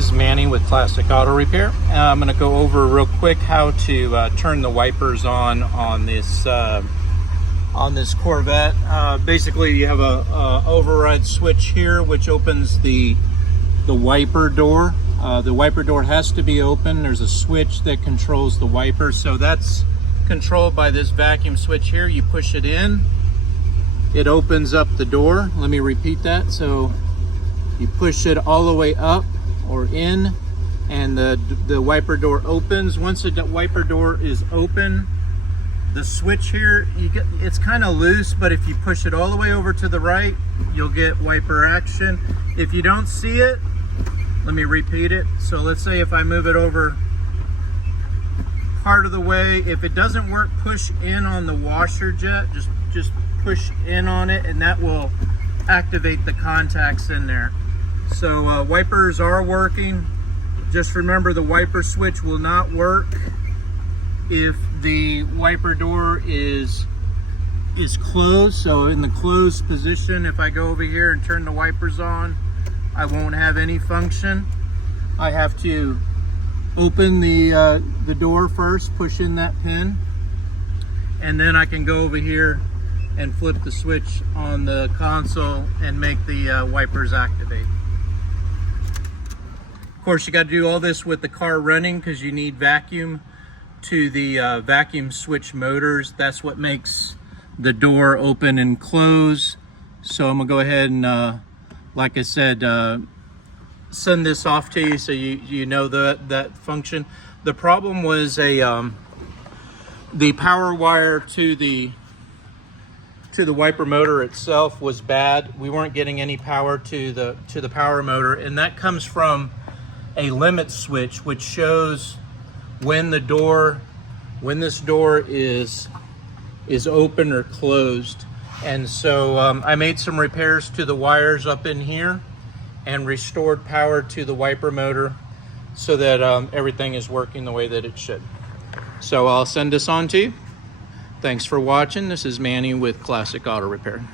is Manny with Classic Auto Repair. I'm going to go over real quick how to turn the wipers on this Corvette. Basically, you have a override switch here, which opens the wiper door. The wiper door has to be open. There's a switch that controls the wiper, so that's controlled by this vacuum switch here. You push it in, it opens up the door. Let me repeat that. So you push it all the way up or in, and the wiper door opens. Once the wiper door is open, the switch here, it's kind of loose, but if you push it all the way over to the right, you'll get wiper action. If you don't see it, let me repeat it. So let's say if I move it over part of the way, if it doesn't work, push in on the washer jet, just push in on it, and that will activate the contacts in there. So wipers are working. Just remember, the wiper switch will not work if the wiper door is closed. So in the closed position, if I go over here and turn the wipers on, I won't have any function. I have to open the door first, push in that pin, and then I can go over here and flip the switch on the console and make the wipers activate. Of course, you got to do all this with the car running because you need vacuum to the vacuum switch motors. That's what makes the door open and close. So I'm gonna go ahead and, like I said, send this off to you so you know that function. The problem was the power wire to the wiper motor itself was bad. We weren't getting any power to the power motor, and that comes from a limit switch which shows when this door is open or closed. And so I made some repairs to the wires up in here and restored power to the wiper motor so that everything is working the way that it should. So I'll send this on to you. Thanks for watching. This is Manny with Classic Auto Repair.